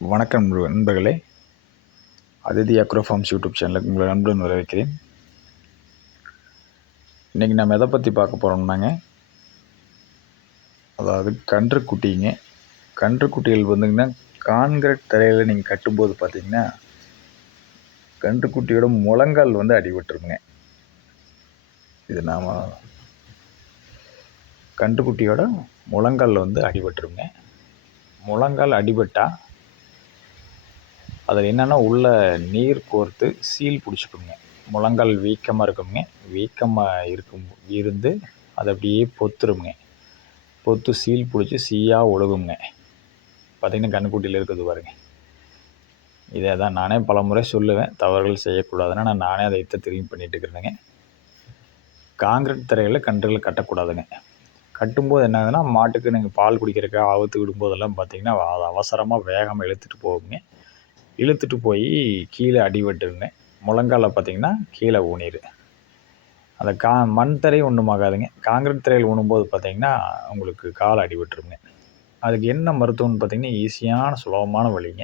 வணக்கம் நண்பர்களே. Aditi agro forms YouTube சேனலுக்கு உங்களை அன்புடன் வரவேற்கிறேன். இன்றைக்கி நம்ம எதை பற்றி பார்க்க போகிறோம்னாங்க அதாவது கன்று குட்டிங்க. கன்று குட்டிகள் வந்துங்கன்னா கான்கிரீட் தரையில் நீங்கள் கட்டும்போது பார்த்தீங்கன்னா கன்று குட்டியோட முழங்கால் வந்து அடிபட்டுருங்க. இது நாம் கன்றுக்குட்டியோட முழங்கால் வந்து அடிபட்டுருங்க. முழங்கால் அடிபட்டால் அதில் என்னென்னா உள்ளே நீர் கோர்த்து சீல் பிடிச்சிக்குங்க. முழங்கால் வீக்கமாக இருக்குங்க வீக்கமாக இருக்கும் இருந்து அது அப்படியே பொத்துருங்க பொத்து சீல் பிடிச்சி சீயாக ஒழுகுங்க பார்த்திங்கன்னா கண்ணுக்குட்டியில் இருக்குது பாருங்க. இதே தான் நானே பல முறை சொல்லுவேன். தவறுகள் செய்யக்கூடாதுன்னா நான் நானே அதை இத்த திரும்பி பண்ணிகிட்டு இருக்கிறேங்க காங்கிரீட் தரையில் கன்றுகளை கட்டக்கூடாதுங்க. கட்டும்போது என்ன ஆகுதுன்னா மாட்டுக்கு நீங்கள் பால் குடிக்கிறக்க ஆபத்து விடும்போதெல்லாம் பார்த்திங்கன்னா அது அவசரமாக வேகமாக இழுத்துட்டு போகுங்க இழுத்துட்டு போய் கீழே அடிபட்டுருந்தேன். முழங்கால பார்த்தீங்கன்னா கீழே ஊனிரு அந்த கா மண் தரை ஒன்றும் ஆகாதுங்க காங்கிரீட் தரையில் ஊனும்போது பார்த்திங்கன்னா உங்களுக்கு கால் அடிபட்டுருங்க அதுக்கு என்ன மருத்துவம்னு பார்த்தீங்கன்னா ஈஸியான சுலபமான வழிங்க.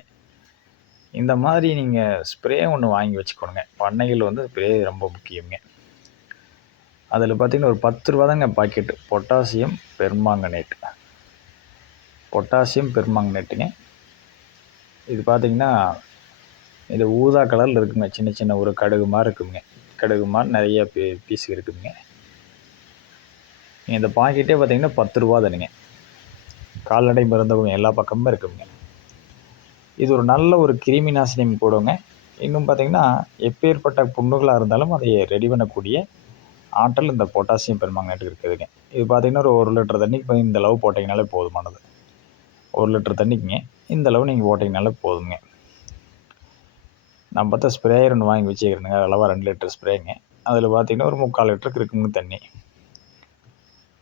இந்த மாதிரி நீங்கள் ஸ்ப்ரே ஒன்று வாங்கி வச்சுக்கணுங்க. பண்ணைகள் வந்து ஸ்ப்ரே ரொம்ப முக்கியங்க அதில் பார்த்தீங்கன்னா ஒரு பத்து ரூபா தாங்க பாக்கெட்டு. பொட்டாசியம் பெர்மாங்கனேட் பொட்டாசியம் பெர்மாங்கனேட்டுங்க. இது பார்த்தீங்கன்னா இது ஊதா கலரில் இருக்குங்க. சின்ன சின்ன ஒரு கடுகு மாதிரி இருக்குங்க. கடுகு மாதிரி நிறைய பீ பீஸ் இருக்குதுங்க. இந்த பாக்கெட்டே பார்த்தீங்கன்னா பத்து ரூபா தானுங்க. கால்நடை மருந்தகம் எல்லா பக்கமும் இருக்குங்க இது ஒரு நல்ல ஒரு கிருமி நாசினியும் கூடங்க இன்னும் பார்த்தீங்கன்னா எப்பேற்பட்ட புண்ணுகளாக இருந்தாலும் அதை ரெடி பண்ணக்கூடிய ஆற்றல் இந்த பொட்டாசியம் பெருமாங்கனேட்டுக்கு இருக்குதுங்க. இது பார்த்தீங்கன்னா ஒரு ஒரு லிட்டர் தண்ணிக்கு இந்த அளவு போட்டிங்கனாலே போதுமானது. ஒரு லிட்டர் தண்ணிக்குங்க. இந்தளவு நீங்கள் போட்டிங்கனாலே போதுங்க. நான் பார்த்தா ஸ்ப்ரேயர் ஒன்று வாங்கி வச்சுக்கிறேனுங்க அளவாக ரெண்டு லிட்டர் ஸ்ப்ரேங்க அதில் பார்த்தீங்கன்னா ஒரு முக்கால் லிட்டருக்கு இருக்குங்க தண்ணி.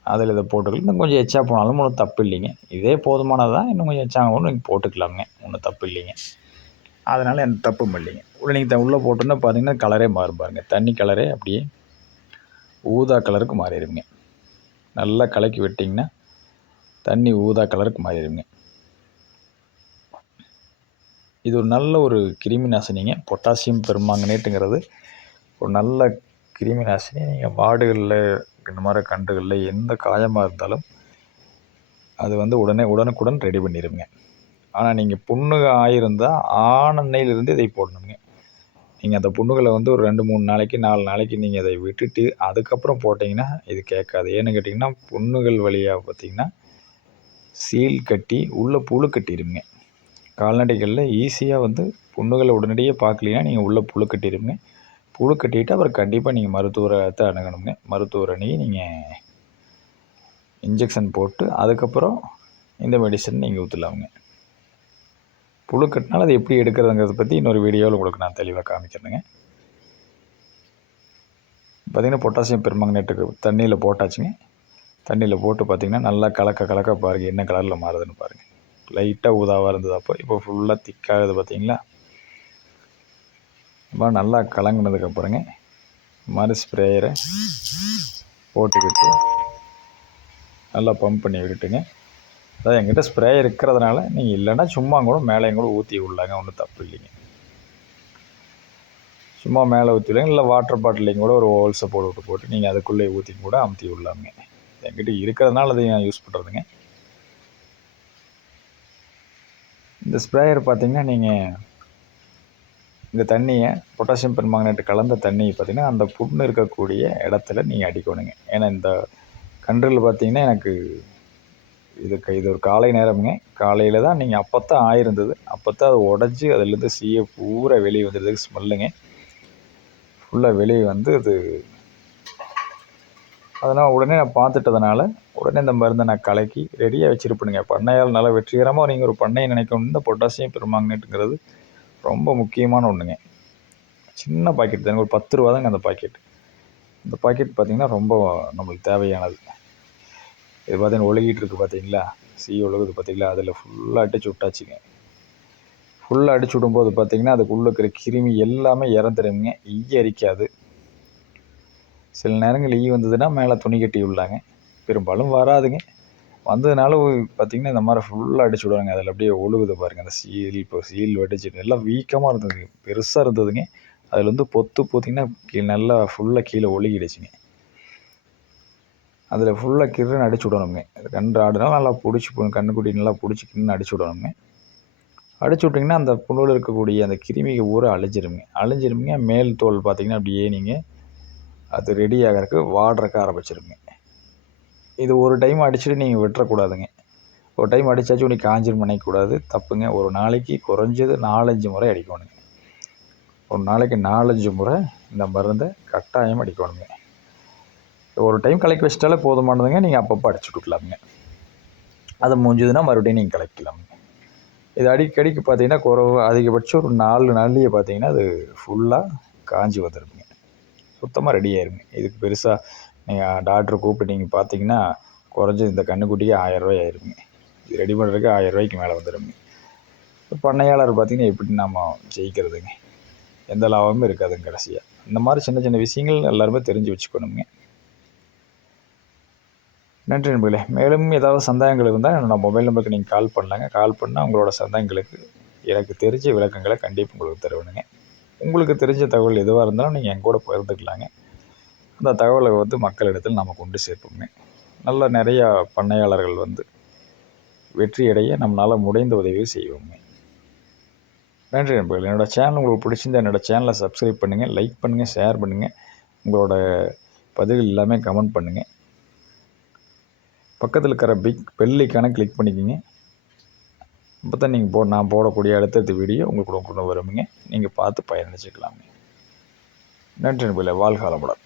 அதில் இதை போட்டுக்கலாம். இன்னும் கொஞ்சம் எச்சா போனாலும் ஒன்றும் தப்பு இல்லைங்க. இதே போதுமானது தான் இன்னும் கொஞ்சம் எச்சா கூட நீங்கள் போட்டுக்கலாங்க ஒன்றும் தப்பு இல்லைங்க. அதனால் எந்த தப்பும் இல்லைங்க. உள்ள நீங்கள் உள்ளே போட்டோன்னா பார்த்தீங்கன்னா கலரே மாறும் பாருங்கள் தண்ணி கலரே அப்படியே ஊதா கலருக்கு மாறிடுங்க. நல்லா கலக்கி விட்டிங்கன்னா தண்ணி ஊதா கலருக்கு மாறிடுங்க. இது ஒரு நல்ல ஒரு கிருமி நாசினிங்க. பொட்டாசியம் பெருமாங்கனேட்டுங்கிறது ஒரு நல்ல கிருமி நாசினி. நீங்கள் மாடுகளில் இந்த மாதிரி கன்றுகளில் எந்த காயமாக இருந்தாலும் அது வந்து உடனே உடனுக்குடன் ரெடி பண்ணிடுங்க ஆனால் நீங்கள் புண்ணுக ஆயிருந்தால் ஆனெண்ணெயிலிருந்து இதை போடணுங்க. நீங்கள் அந்த புண்ணுகளை வந்து ஒரு ரெண்டு மூணு நாளைக்கு நாலு நாளைக்கு நீங்கள் அதை விட்டுட்டு அதுக்கப்புறம் போட்டிங்கன்னா இது கேட்காது. ஏன்னு கேட்டிங்கன்னா புண்ணுகள் வழியாக பார்த்திங்கன்னா சீல் கட்டி உள்ளே புழு கட்டிடுங்க. கால்நடைகளில் ஈஸியாக வந்து புண்ணுகளை உடனடியே பார்க்கலைன்னா நீங்கள் உள்ளே புழு கட்டிடுங்க. புழு கட்டிட்டு அப்புறம் கண்டிப்பாக நீங்கள் மருத்துவரத்தை அணுகணுங்க. மருத்துவர் அணுகி நீங்கள் இன்ஜெக்ஷன் போட்டு அதுக்கப்புறம் இந்த மெடிசன் நீங்கள் ஊற்றலாமுங்க புழு கட்டினால் அதை எப்படி எடுக்கிறதுங்கிறத பற்றி இன்னொரு வீடியோவில் உங்களுக்கு நான் தெளிவாக காமிக்கிறேங்க பார்த்திங்கன்னா பொட்டாசியம் பெருமாங்கனேட்டுக்கு தண்ணியில் போட்டாச்சுங்க. தண்ணியில் போட்டு பார்த்திங்கன்னா நல்லா கலக்க கலக்க பாருங்கள் என்ன கலரில் மாறுதுன்னு பாருங்கள் லைட்டாக ஊதாவாக இருந்தது. அப்போ இப்போ ஃபுல்லாக திக்காகுது பார்த்தீங்களா இப்போ நல்லா கலங்கினதுக்கப்புறங்க மாதிரி ஸ்ப்ரேயரை போட்டுக்கிட்டு நல்லா பம்ப் பண்ணி விட்டுட்டுங்க. அதாவது எங்கிட்ட ஸ்ப்ரே இருக்கிறதுனால நீங்கள் இல்லைன்னா சும்மா கூட மேலேயும் கூட ஊற்றி விடலாங்க ஒன்றும் தப்பு இல்லைங்க. சும்மா மேலே ஊற்றி விடலாம் இல்லை வாட்டர் பாட்டிலையும் கூட ஒரு ஹோல்ஸை போட்டு விட்டு போட்டு நீங்கள் அதுக்குள்ளே ஊற்றி கூட அமுத்தி விடலாமுங்க என்கிட்ட இருக்கிறதுனால அதை நான் யூஸ் பண்ணுறதுங்க இந்த ஸ்ப்ரேயர் பார்த்தீங்கன்னா நீங்கள் இந்த தண்ணியை பொட்டாசியம் பெர்மாங்கனேட் கலந்த தண்ணியை பார்த்தீங்கன்னா அந்த புண்ணு இருக்கக்கூடிய இடத்துல நீங்கள் அடிக்கணுங்க. ஏன்னா இந்த கன்றில் பார்த்தீங்கன்னா எனக்கு இது இது ஒரு காலை நேரமுங்க. காலையில் தான் நீங்கள் அப்போ தான் ஆயிருந்தது. அப்போ தான் அது உடஞ்சி அதுலேருந்து சீயை பூரா வெளியே வந்துடுது ஸ்மெல்லுங்க ஃபுல்லாக வெளியே வந்து அது அதனால் உடனே நான் பார்த்துட்டதுனால உடனே இந்த மருந்தை நான் கலக்கி ரெடியாக வச்சுருப்பேனுங்க. பண்ணையால் நல்லா வெற்றிகரமாக நீங்கள் ஒரு பண்ணையை நினைக்கணும். இந்த பொட்டாசியம் பெருமாங்கனேட்டுங்கிறது ரொம்ப முக்கியமான ஒன்றுங்க சின்ன பாக்கெட் தாங்க ஒரு பத்து ரூபா தாங்க அந்த பாக்கெட் இந்த பாக்கெட் பார்த்திங்கன்னா ரொம்ப நம்மளுக்கு தேவையானது. இது பார்த்தீங்கன்னா ஒழுகிட்டு இருக்குது பார்த்தீங்களா சீ ஒழுகுது பார்த்தீங்களா அதில் ஃபுல்லாக அடிச்சு விட்டாச்சுங்க. ஃபுல்லாக அடிச்சு விடும்போது பார்த்தீங்கன்னா அதுக்குள்ளே இருக்கிற கிருமி எல்லாமே இறந்துடுங்க ஈ அரிக்காது. சில நேரங்கள் ஈ வந்ததுன்னா மேலே துணி கட்டி விடலாங்க. பெரும்பாலும் வராதுங்க. வந்ததுனால பார்த்தீங்கன்னா இந்த மாதிரி ஃபுல்லாக அடிச்சு விடுவாங்க. அதில் அப்படியே ஒழுகுது பாருங்கள் அந்த சீல் இப்போ சீல் வெடிச்சிட்டு எல்லாம் வீக்கமாக இருந்தது பெருசாக இருந்ததுங்க. அதில் வந்து பொத்து போத்திங்கன்னா கீழே நல்லா ஃபுல்லாக கீழே ஒழுகிடுச்சுங்க. அதில் ஃபுல்லாக கிருன்னு அடிச்சு விடணுங்க. கன்று ஆடுனாலும் நல்லா பிடிச்சி கண்ணுக்குட்டி நல்லா பிடிச்சி கிருன்னு அடிச்சு விடணுங்க. அடிச்சு விட்டிங்கன்னா அந்த புண்ணில் இருக்கக்கூடிய அந்த கிருமிகள் ஊரை அழிஞ்சிருங்க. அழிஞ்சிருமிங்க. மேல் தோல் பார்த்திங்கன்னா அப்படியே நீங்கள் அது ரெடி ஆகிறதுக்கு வாடுறக்க ஆரம்பிச்சிருங்க. இது ஒரு டைம் அடிச்சுட்டு நீங்கள் விட்டுறக்கூடாதுங்க. ஒரு டைம் அடித்தாச்சும் உனக்கு காஞ்சிரும் நினைக்கக்கூடாது. தப்புங்க. ஒரு நாளைக்கு குறைஞ்சது நாலஞ்சு முறை அடிக்கணுங்க. ஒரு நாளைக்கு நாலஞ்சு முறை இந்த மருந்தை கட்டாயம் அடிக்கணுங்க. ஒரு டைம் கலக்கி வச்சிட்டாலே போதுமானதுங்க. நீங்கள் அப்பப்போ அடிச்சு விட்டுக்கலாமுங்க அது முடிஞ்சதுன்னா மறுபடியும் நீங்கள் கலக்கலாமுங்க இது அடிக்கடிக்கு பார்த்தீங்கன்னா குறவு அதிகபட்சம் ஒரு நாலு நாள்லேயே பார்த்தீங்கன்னா அது ஃபுல்லாக காஞ்சி வந்துருக்குங்க சுத்தமாக ரெடி ஆயிருங்க இதுக்கு பெருசாக நீங்கள் டாக்டரை கூப்பிட்டு நீங்கள் பார்த்தீங்கன்னா குறைஞ்சது இந்த கண்ணுக்குட்டியே ஆயிரரூவாய் ஆயிருங்க இது ரெடி பண்ணுறதுக்கு ஆயிரரூவாய்க்கு மேலே வந்துடுங்க பண்ணையாளர் பார்த்தீங்கன்னா எப்படி நம்ம ஜெயிக்கிறதுங்க? எந்த லாபமும் இருக்காதுங்க கடைசியாக இந்த மாதிரி சின்ன சின்ன விஷயங்கள் எல்லாருமே தெரிஞ்சு வச்சுக்கணுங்க. நன்றி நண்பர்களே. மேலும் ஏதாவது சந்தேகங்கள் இருந்தால் என்னோட மொபைல் நம்பருக்கு நீங்கள் கால் பண்ணலாங்க. கால் பண்ணால் உங்களோட சந்தேகங்களுக்கு எனக்கு தெரிஞ்ச விளக்கங்களை கண்டிப்பாக உங்களுக்கு தருவணுங்க உங்களுக்கு தெரிஞ்ச தகவல் எதுவாக இருந்தாலும் நீங்கள் என் கூட பகிர்ந்துக்கலாங்க. அந்த தகவலை வந்து மக்களிடத்தில் நம்ம கொண்டு சேர்ப்போங்க நல்ல நிறையா பண்ணையாளர்கள் வந்து வெற்றி அடைய நம்மளால் முடிந்த உதவியை செய்வோங்க நன்றி நண்பர்கள் என்னோடய சேனல் உங்களுக்கு பிடிச்சிருந்தா என்னோடய சேனலை சப்ஸ்கிரைப் பண்ணுங்கள் லைக் பண்ணுங்கள் ஷேர் பண்ணுங்கள் உங்களோட பதிவுகள் எல்லாமே கமெண்ட் பண்ணுங்கள் பக்கத்தில் இருக்கிற பிக் பெல்லைக்கான கிளிக் பண்ணிக்கோங்க. அப்போ தான் நீங்கள் போ நான் போடக்கூடிய அடுத்தடுத்த வீடியோ உங்களுக்கு கொண்டு வருமுங்க நீங்கள் பார்த்து பயணிச்சுக்கலாமே நன்றி நண்பர்களே வாழ்காலமுடன்